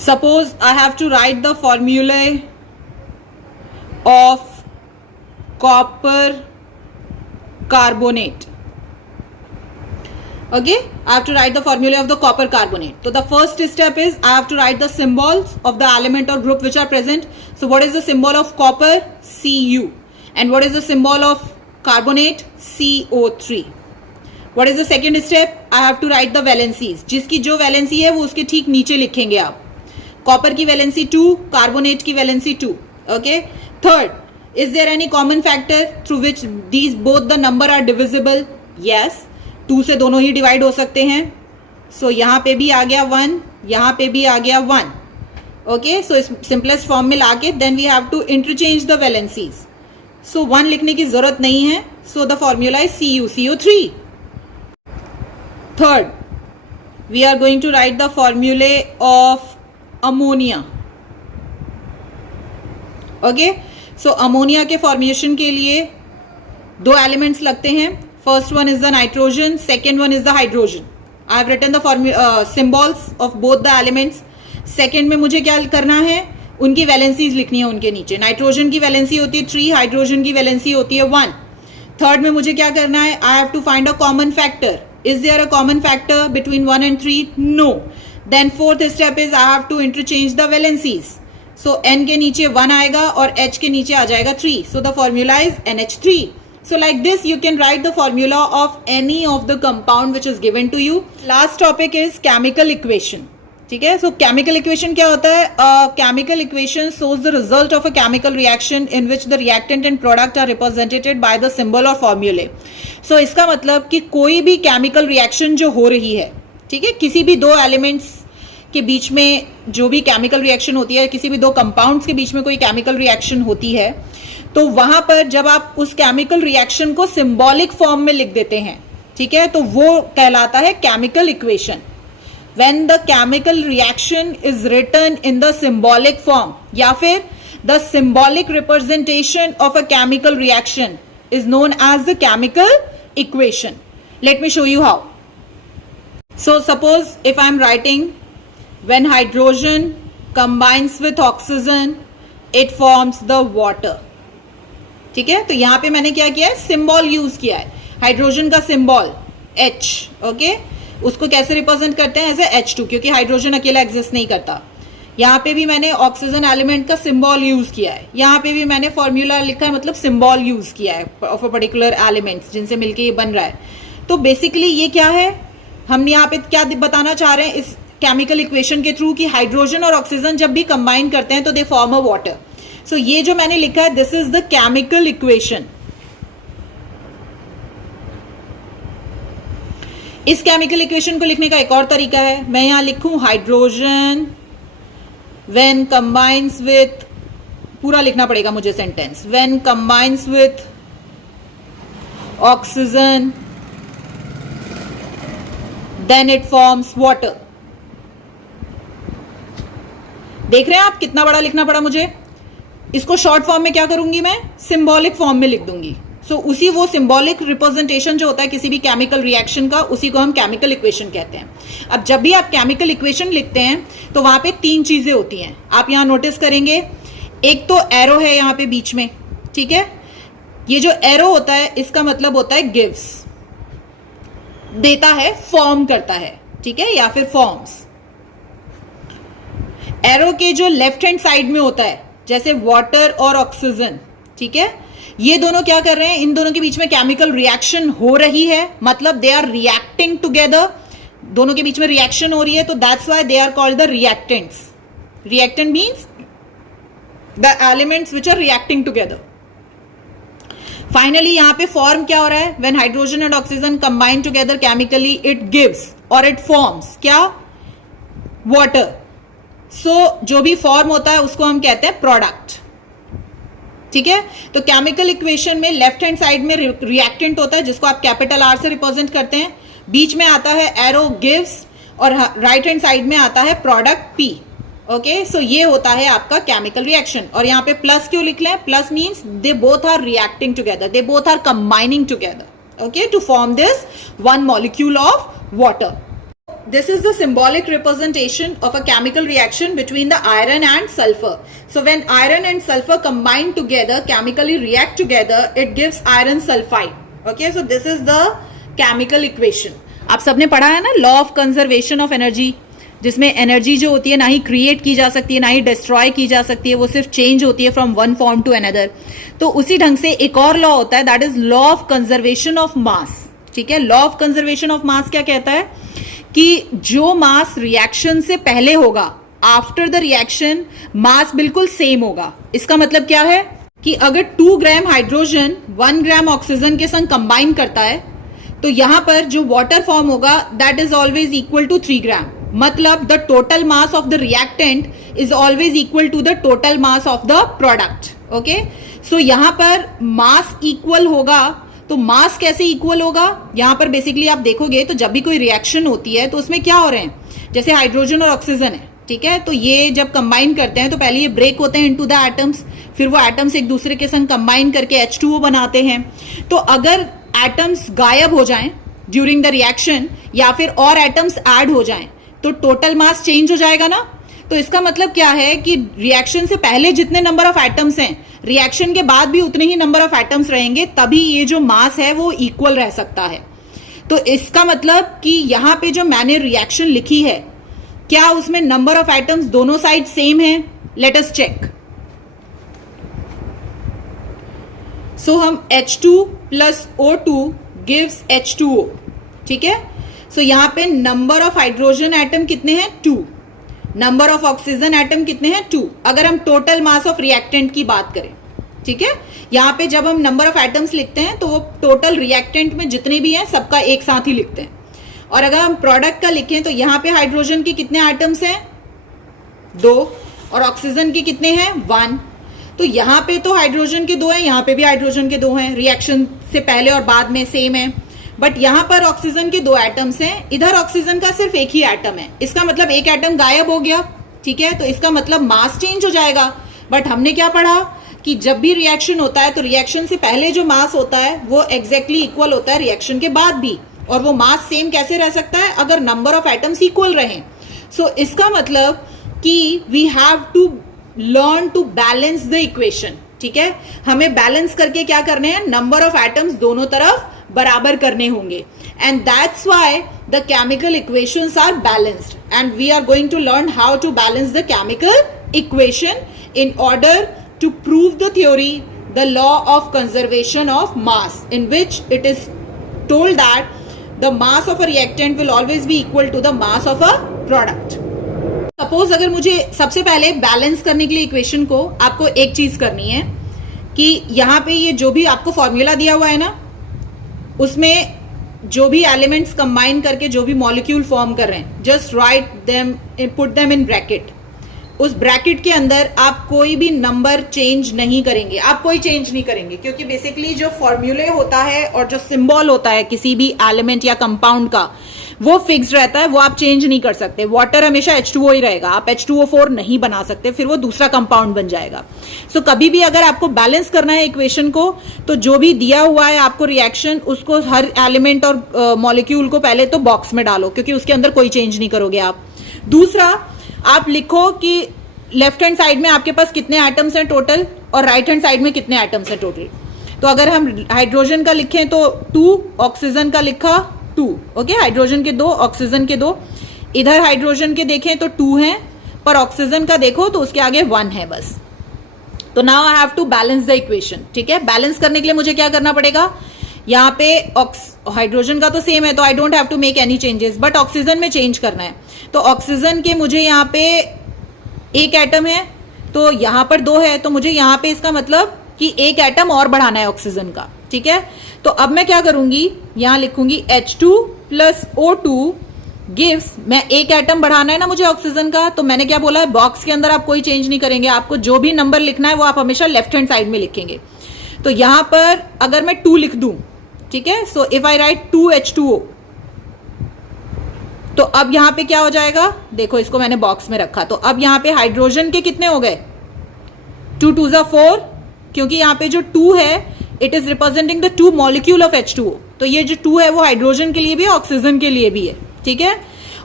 Suppose I have to write the फॉर्मूले of copper carbonate. Okay, I have to write the formula of the copper carbonate. So the first step is I have to write the symbols of the element or group which are present. So what is the symbol of copper? Cu. And what is the symbol of carbonate? CO3. What is the second step? I have to write the valencies. जिसकी जो वैलेंसी है वो उसके ठीक नीचे लिखेंगे आप। कॉपर की वैलेंसी 2, कार्बोनेट की valency 2. Okay. Third, is there any common factor through which these both the number are divisible? Yes. 2 से दोनों ही डिवाइड हो सकते हैं। सो यहां पे भी आ गया 1, यहां पे भी आ गया 1। ओके, सो इस सिंपलेस्ट फॉर्म में लाके then we have to interchange the valencies. So 1 लिखने की जरूरत नहीं है, so the formula is CO3। Third, we are going to write the फॉर्मूले of ammonia. Okay, so ammonia के फॉर्मेशन के लिए 2 एलिमेंट्स लगते हैं। First one is the nitrogen, second one is the hydrogen. I have written the symbols of both the elements. Second में मुझे क्या करना है, उनकी वैलेंसीज लिखनी है उनके नीचे। नाइट्रोजन की वैलेंसी होती है 3, हाइड्रोजन की वैलेंसी होती है 1। थर्ड में मुझे क्या करना है, I have to find a common factor. Is there a common factor between 1 and 3? No. Then fourth step is I have to interchange the valencies. So N के नीचे 1 आएगा और H के नीचे आ जाएगा 3. So the formula is NH3. So like this you can write the formula of any of the compound which is given to you. Last topic is chemical equation. ठीक है, so chemical equation क्या होता है? Chemical equation shows the result of a chemical reaction in which the reactant and product are represented by the symbol or formulae. So इसका मतलब कि कोई भी chemical reaction जो हो रही है, ठीक है, किसी भी 2 elements के बीच में जो भी केमिकल रिएक्शन होती है, किसी भी 2 कंपाउंड्स के बीच में कोई केमिकल रिएक्शन होती है, तो वहां पर जब आप उस केमिकल रिएक्शन को सिंबॉलिक फॉर्म में लिख देते हैं, ठीक है, तो वो कहलाता है chemical equation. When the chemical reaction is written in the symbolic form, या फिर the symbolic representation of a chemical reaction is known as the chemical equation. Let me show you how. So suppose if I am writing when hydrogen combines with oxygen it forms the water। ठीक है, तो यहां पे मैंने क्या किया है, सिंबल यूज किया है। हाइड्रोजन का सिंबल H, ओके, उसको कैसे रिप्रेजेंट करते हैं? एज ए H2, क्योंकि हाइड्रोजन अकेला एग्जिस्ट नहीं करता। यहाँ पे भी मैंने ऑक्सीजन एलिमेंट का सिंबल यूज किया है, यहाँ पे भी मैंने फॉर्मूला लिखा है, मतलब सिंबल यूज किया है ऑफ अ पर्टिकुलर एलिमेंट्स जिनसे मिलके ये बन रहा है। तो बेसिकली ये क्या है, हम यहाँ पे क्या बताना चाह रहे हैं इस केमिकल इक्वेशन के थ्रू कि हाइड्रोजन और ऑक्सीजन जब भी कंबाइन करते हैं तो they form a water. So ये जो मैंने लिखा है, this is the chemical equation. इस केमिकल इक्वेशन को लिखने का एक और तरीका है, मैं यहां लिखूं हाइड्रोजन व्हेन कंबाइंस विथ, पूरा लिखना पड़ेगा मुझे sentence, when combines with oxygen then it forms water. देख रहे हैं आप कितना बड़ा लिखना पड़ा मुझे? इसको शॉर्ट फॉर्म में क्या करूंगी मैं? सिंबॉलिक फॉर्म में लिख दूंगी। सो उसी वो सिंबॉलिक रिप्रेजेंटेशन जो होता है किसी भी केमिकल रिएक्शन का, उसी को हम केमिकल इक्वेशन कहते हैं। अब जब भी आप केमिकल इक्वेशन लिखते हैं तो वहां पे 3 चीजें होती हैं, आप यहां नोटिस करेंगे। एक तो एरो है यहां पे बीच में, ठीक है, ये जो एरो होता है इसका मतलब होता है गिव्स, देता है, फॉर्म करता है, ठीक है, या फिर फॉर्म्स। एरो के जो लेफ्ट हैंड साइड में होता है, जैसे वाटर और ऑक्सीजन, ठीक है, ये दोनों क्या कर रहे हैं, इन दोनों के बीच में केमिकल रिएक्शन हो रही है, मतलब दे आर रिएक्टिंग टुगेदर, दोनों के बीच में रिएक्शन हो रही है, तो that's why they are called the reactants. Reactant means the elements which are reacting together. Finally यहां पे फॉर्म क्या हो रहा है, when hydrogen and oxygen combine together chemically it gives और इट फॉर्म्स क्या? वाटर। सो जो भी फॉर्म होता है उसको हम कहते हैं प्रोडक्ट, ठीक है। तो केमिकल इक्वेशन में लेफ्ट हैंड साइड में रिएक्टेंट होता है जिसको आप कैपिटल आर से रिप्रेजेंट करते हैं, बीच में आता है एरो गिव्स और राइट हैंड साइड में आता है प्रोडक्ट पी, ओके। सो ये होता है आपका केमिकल रिएक्शन। और यहां पे प्लस क्यों लिख लें? Plus means they both are reacting together, they both are combining together, okay, to form this one molecule of water. This is the symbolic representation of a chemical reaction between the iron and sulfur. So when iron and sulfur combine together, chemically react together, it gives iron sulfide. Okay, so this is the chemical equation. आप सबने पढ़ा है ना law of conservation of energy, जिसमें एनर्जी जो होती है ना ही क्रिएट की जा सकती है ना ही डिस्ट्रॉय की जा सकती है, वो सिर्फ चेंज होती है from one form to another. तो उसी ढंग से एक और लॉ होता है, that is law of conservation of mass, ठीक है। Law of conservation of mass क्या कहता है कि जो मास रिएक्शन से पहले होगा, आफ्टर द रिएक्शन मास बिल्कुल सेम होगा। इसका मतलब क्या है कि अगर 2 ग्राम हाइड्रोजन 1 ग्राम ऑक्सीजन के संग कंबाइन करता है तो यहां पर जो वाटर फॉर्म होगा that is always equal to 3 gram, मतलब the total mass of the reactant is always equal to the total mass of the product, okay. So यहां पर मास इक्वल होगा, तो मास कैसे इक्वल होगा? यहां पर बेसिकली आप देखोगे तो जब भी कोई रिएक्शन होती है तो उसमें क्या हो रहे हैं, जैसे हाइड्रोजन और ऑक्सीजन है, ठीक है, तो ये जब कंबाइन करते हैं तो पहले ये ब्रेक होते हैं इनटू द एटम्स, फिर वो एटम्स एक दूसरे के संग कंबाइन करके H2O बनाते हैं। तो अगर एटम्स गायब हो जाएं ड्यूरिंग द रिएक्शन या फिर और एटम्स ऐड हो जाएं तो टोटल मास चेंज हो जाएगा ना। तो इसका मतलब क्या है कि रिएक्शन से पहले जितने नंबर ऑफ एटम्स हैं, रिएक्शन के बाद भी उतने ही नंबर ऑफ एटम्स रहेंगे, तभी ये जो मास है वो इक्वल रह सकता है। तो इसका मतलब कि यहां पे जो मैंने रिएक्शन लिखी है, क्या उसमें नंबर ऑफ एटम्स दोनों साइड सेम है? Let us check. सो हम H2 plus O2 gives H2O, ठीक है। सो यहां पे नंबर ऑफ हाइड्रोजन एटम कितने हैं? 2। नंबर ऑफ ऑक्सीजन एटम कितने हैं? 2। अगर हम टोटल मास ऑफ रिएक्टेंट की बात करें, ठीक है, यहां पे जब हम नंबर ऑफ एटम्स लिखते हैं तो वो टोटल रिएक्टेंट में जितने भी हैं सबका एक साथ ही लिखते हैं। और अगर हम प्रोडक्ट का लिखें तो यहां पे हाइड्रोजन के कितने एटम्स हैं? 2। और ऑक्सीजन के कितने हैं? 1। तो यहां पे तो हाइड्रोजन के 2 हैं, यहां पे भी हाइड्रोजन के 2 हैं, रिएक्शन से पहले और बाद में सेम है। बट यहां पर ऑक्सीजन के 2 एटम्स हैं, इधर ऑक्सीजन का सिर्फ एक ही एटम है। इसका मतलब एक एटम गायब हो गया, ठीक है, तो इसका मतलब मास चेंज हो जाएगा। बट हमने क्या पढ़ा कि जब भी रिएक्शन होता है तो रिएक्शन से पहले जो मास होता है वो एग्जैक्टली इक्वल होता है रिएक्शन के बाद भी, और वो मास सेम कैसे रह सकता है? अगर नंबर ऑफ एटम्स इक्वल रहें। सो इसका मतलब कि we have to learn to balance the equation, ठीक है। हमें बैलेंस करके क्या करने हैं? नंबर ऑफ एटम्स दोनों तरफ बराबर करने होंगे, and that's why the chemical equations are balanced, and we are going to learn how to balance the chemical equation in order to prove the theory, the law of conservation of mass, in which it is told that the mass of a reactant will always be equal to the mass of a product. Suppose अगर मुझे सबसे पहले बैलेंस करने के लिए इक्वेशन को आपको एक चीज करनी है कि यहाँ पे ये जो भी आपको फॉर्मूला दिया हुआ है ना, उसमें जो भी एलिमेंट्स कंबाइन करके जो भी मॉलिक्यूल फॉर्म कर रहे हैं, just write them, put them in bracket. उस ब्रैकेट के अंदर आप कोई भी नंबर चेंज नहीं करेंगे, आप कोई चेंज नहीं करेंगे, क्योंकि बेसिकली जो फॉर्मूले होता है और जो सिंबल होता है किसी भी एलिमेंट या कंपाउंड का, वो फिक्स रहता है, वो आप चेंज नहीं कर सकते. वाटर हमेशा H2O ही रहेगा, आप H2O4 नहीं बना सकते, फिर वो दूसरा कंपाउंड बन जाएगा. सो कभी भी अगर आपको बैलेंस करना है इक्वेशन को, तो जो भी दिया हुआ है आपको रिएक्शन, उसको हर एलिमेंट और मॉलिक्यूल को पहले तो बॉक्स में डालो, क्योंकि उसके अंदर कोई चेंज नहीं करोगे आप. दूसरा, आप लिखो कि लेफ्ट हैंड साइड में आपके पास कितने एटम्स हैं टोटल, और राइट हैंड साइड में कितने एटम्स हैं टोटल. तो अगर हम हाइड्रोजन का लिखें तो 2, ऑक्सीजन का लिखा 2, ओके, हाइड्रोजन के 2, ऑक्सीजन के 2. इधर हाइड्रोजन के देखें तो 2 हैं, पर ऑक्सीजन का देखो तो उसके आगे 1 है बस. तो now I have to balance the equation. ठीक है, बैलेंस करने के लिए मुझे क्या करना पड़ेगा, यहाँ पे हाइड्रोजन का तो सेम है, तो I don't have to make any changes, but oxygen में चेंज करना है. तो ऑक्सीजन के मुझे यहाँ पे एक एटम है, तो यहाँ पर 2 है, तो मुझे यहाँ पे इसका मतलब कि एक एटम और बढ़ाना है ऑक्सीजन का. ठीक है, तो अब मैं क्या करूंगी, यहाँ लिखूंगी H2 प्लस O2 गिव्स, मैं एक एटम बढ़ाना है ना मुझे ऑक्सीजन का, तो मैंने क्या बोला है, बॉक्स के अंदर आप कोई चेंज नहीं करेंगे, आपको जो भी नंबर लिखना है वो आप हमेशा लेफ्ट हैंड साइड में लिखेंगे. तो यहाँ पर अगर मैं 2 लिख दूं, ठीक है, so if I write 2H2O, तो अब यहां पे क्या हो जाएगा, देखो इसको मैंने बॉक्स में रखा, तो अब यहां पे हाइड्रोजन के कितने हो गए, 2 2 4, क्योंकि यहां पे जो 2 है it is representing the 2 molecule of H2O. तो ये जो 2 है वो हाइड्रोजन के लिए भी है, ऑक्सीजन के लिए भी है. ठीक है,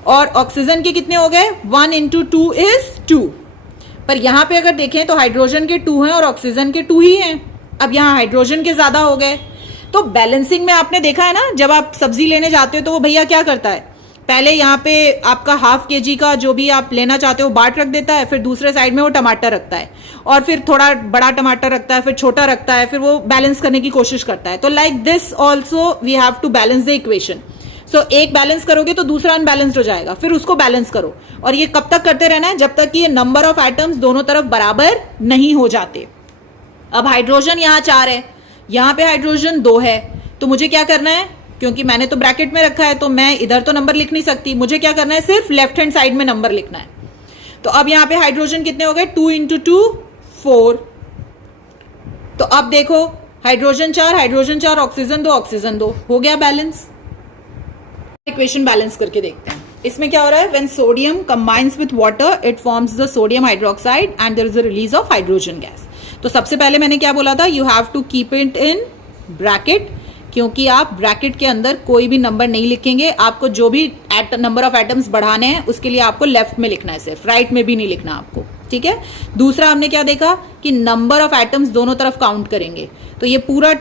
और ऑक्सीजन के कितने हो गए, 1 × 2 इज 2. पर यहां पे अगर देखें तो हाइड्रोजन के 2 हैं और ऑक्सीजन के 2 ही हैं. अब यहां हाइड्रोजन के ज्यादा हो गए. तो बैलेंसिंग में आपने देखा है ना, जब आप सब्जी लेने जाते हो तो वो भैया क्या करता है, पहले यहाँ पे आपका ½ kg का जो भी आप लेना चाहते हो बाट रख देता है, फिर दूसरे साइड में वो टमाटर रखता है, और फिर थोड़ा बड़ा टमाटर रखता है, फिर छोटा रखता है, फिर वो बैलेंस करने की कोशिश करता है. तो like this also we have to balance the equation. So एक बैलेंस करोगे तो दूसरा अनबैलेंस्ड हो जाएगा, फिर उसको बैलेंस करो, और ये कब तक करते रहना है, जब तक कि ये नंबर ऑफ एटम्स दोनों तरफ बराबर नहीं हो जाते. अब हाइड्रोजन यहाँ 4 है, यहाँ पे हाइड्रोजन 2 है, तो मुझे क्या करना है, क्योंकि मैंने तो ब्रैकेट में रखा है तो मैं इधर तो नंबर लिख नहीं सकती, मुझे क्या करना है, सिर्फ लेफ्ट हैंड साइड में नंबर लिखना है. तो अब यहाँ पे हाइड्रोजन कितने हो गए, 2 × 2 4. तो अब देखो हाइड्रोजन 4, हाइड्रोजन 4, ऑक्सीजन 2, ऑक्सीजन 2, हो गया बैलेंस. इक्वेशन बैलेंस करके देखते हैं. इसमें क्या हो रहा है, when sodium combines with water it forms the sodium hydroxide and there is a release of hydrogen gas. तो सबसे पहले मैंने क्या बोला था, you have to keep it in bracket, क्योंकि आप ब्रैकेट के अंदर कोई भी नंबर नहीं लिखेंगे. आपको जो भी नंबर ऑफ एटम्स बढ़ाने हैं उसके लिए आपको लेफ्ट में लिखना है, सिर्फ राइट में भी नहीं लिखना आपको. ठीक है, दूसरा हमने क्या देखा कि नंबर ऑफ एटम्स दोनों तरफ काउंट करेंगे, तो ये पूरा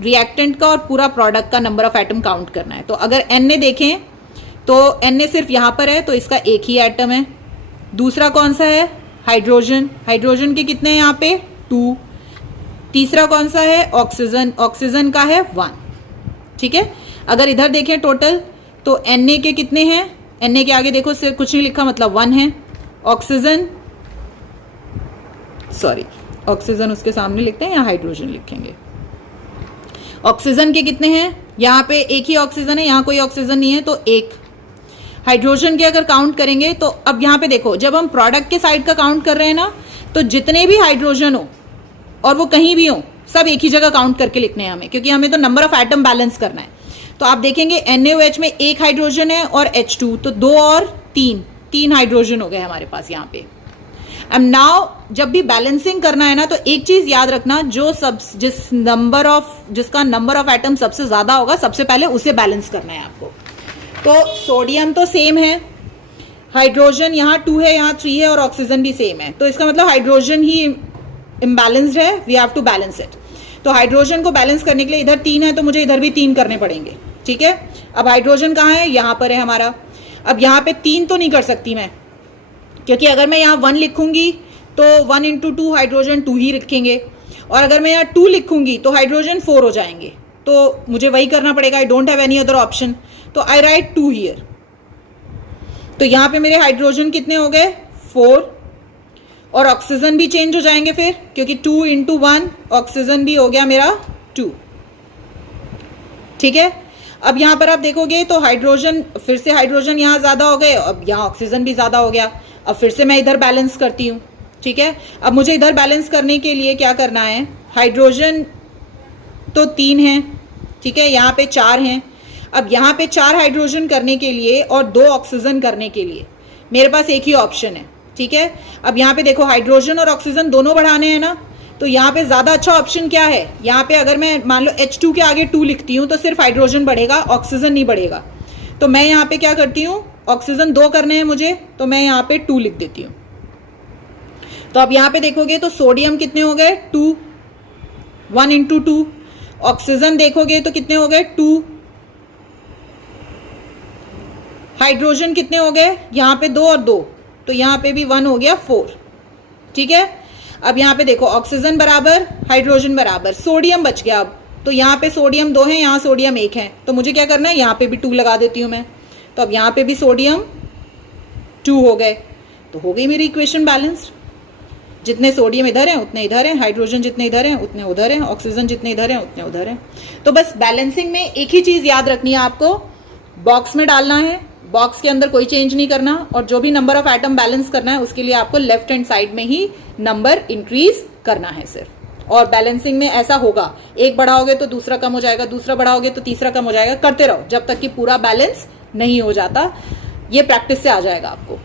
रिएक्टेंट का और पूरा प्रोडक्ट का नंबर ऑफ एटम काउंट करना है. तो अगर Na देखें तो Na सिर्फ यहां पर है, तो इसका एक ही एटम है. दूसरा कौन सा है, हाइड्रोजन, हाइड्रोजन के कितने हैं यहाँ पे, 2. तीसरा कौन सा है, ऑक्सीजन, ऑक्सीजन का है 1. ठीक है, अगर इधर देखें टोटल तो Na के कितने हैं, Na के आगे देखो सिर्फ कुछ नहीं लिखा, मतलब 1 है. ऑक्सीजन, सॉरी ऑक्सीजन उसके सामने लिखते हैं, यहाँ हाइड्रोजन लिखेंगे. ऑक्सीजन के कितने हैं, यहाँ पे एक ही ऑक्सीजन है, यहाँ कोई ऑक्सीजन नहीं है, तो 1. हाइड्रोजन के अगर काउंट करेंगे तो अब यहाँ पे देखो, जब हम प्रोडक्ट के साइड का काउंट कर रहे हैं ना, तो जितने भी हाइड्रोजन हो और वो कहीं भी हो, सब एक ही जगह काउंट करके लिखने हैं हमें, क्योंकि हमें तो नंबर ऑफ एटम बैलेंस करना है. तो आप देखेंगे NaOH में 1 हाइड्रोजन है और H2, तो 2 और 3 हाइड्रोजन हो गए हमारे पास यहाँ पे. अब नाउ जब भी बैलेंसिंग करना है ना, तो एक चीज याद रखना, जिसका नंबर ऑफ एटम सबसे ज्यादा होगा सबसे पहले उसे बैलेंस करना है आपको. तो सोडियम तो सेम है, हाइड्रोजन यहाँ 2 है, यहाँ 3 है, और ऑक्सीजन भी सेम है, तो इसका मतलब हाइड्रोजन ही इम्बैलेंस्ड है, we have to balance it. तो हाइड्रोजन को बैलेंस करने के लिए इधर 3 है तो मुझे इधर भी 3 करने पड़ेंगे, ठीक है। अब हाइड्रोजन कहाँ है, यहाँ पर है हमारा। अब यहाँ पे 3 तो नहीं कर सकती मैं, क्योंकि अगर मैं यहाँ 1 लिखूंगी तो 1 इंटू 2 हाइड्रोजन 2 ही रखेंगे, और अगर मैं यहाँ 2 लिखूंगी तो हाइड्रोजन 4 हो जाएंगे, तो मुझे वही करना पड़ेगा। आई don't have any other option, तो आई राइट 2 हियर। तो यहाँ पे मेरे हाइड्रोजन कितने हो गए, 4, और ऑक्सीजन भी चेंज हो जाएंगे फिर, क्योंकि 2 इंटू 1 ऑक्सीजन भी हो गया मेरा 2, ठीक है। अब यहाँ पर आप देखोगे तो हाइड्रोजन, फिर से हाइड्रोजन यहाँ ज़्यादा हो गए, अब यहाँ ऑक्सीजन भी ज़्यादा हो गया। अब फिर से मैं इधर बैलेंस करती हूँ, ठीक है। अब मुझे इधर बैलेंस करने के लिए क्या करना है, हाइड्रोजन तो 3 हैं, ठीक है, यहाँ पे 4 हैं। अब यहाँ पे 4 हाइड्रोजन करने के लिए और 2 ऑक्सीजन करने के लिए मेरे पास एक ही ऑप्शन है, ठीक है। अब यहाँ पे देखो हाइड्रोजन और ऑक्सीजन दोनों बढ़ाने हैं ना, तो यहाँ पे ज़्यादा अच्छा ऑप्शन क्या है, यहाँ पे अगर मैं मान लो H2 के आगे 2 लिखती हूँ तो सिर्फ हाइड्रोजन बढ़ेगा, ऑक्सीजन नहीं बढ़ेगा। तो मैं यहाँ पे क्या करती हूँ, ऑक्सीजन 2 करने हैं मुझे, तो मैं यहाँ पे 2 लिख देती हूँ। तो अब यहाँ पे देखोगे तो सोडियम कितने हो गए, 2, 1 इंटू 2। ऑक्सीजन देखोगे तो कितने हो गए, 2। हाइड्रोजन कितने हो गए, यहाँ पे 2 और 2, तो यहाँ पे भी 1 हो गया, 4, ठीक है। अब यहाँ पे देखो ऑक्सीजन बराबर हाइड्रोजन बराबर, सोडियम बच गया। अब तो यहाँ पे सोडियम 2 है, यहाँ सोडियम 1 है, तो मुझे क्या करना है, यहाँ पे भी 2 लगा देती हूँ मैं। तो अब यहाँ पे भी सोडियम 2 हो गए, तो हो गई मेरी इक्वेशन बैलेंस्ड। जितने सोडियम इधर हैं उतने इधर हैं, हाइड्रोजन जितने इधर हैं उतने उधर हैं, ऑक्सीजन जितने इधर हैं उतने उधर हैं। तो बस बैलेंसिंग में एक ही चीज़ याद रखनी है आपको, बॉक्स में डालना है, बॉक्स के अंदर कोई चेंज नहीं करना, और जो भी नंबर ऑफ एटम बैलेंस करना है उसके लिए आपको लेफ्ट हैंड साइड में ही नंबर इंक्रीज करना है सिर्फ। और बैलेंसिंग में ऐसा होगा, एक बढ़ाओगे तो दूसरा कम हो जाएगा, दूसरा बढ़ाओगे तो तीसरा कम हो जाएगा, करते रहो जब तक कि पूरा बैलेंस नहीं हो जाता। ये प्रैक्टिस से आ जाएगा आपको।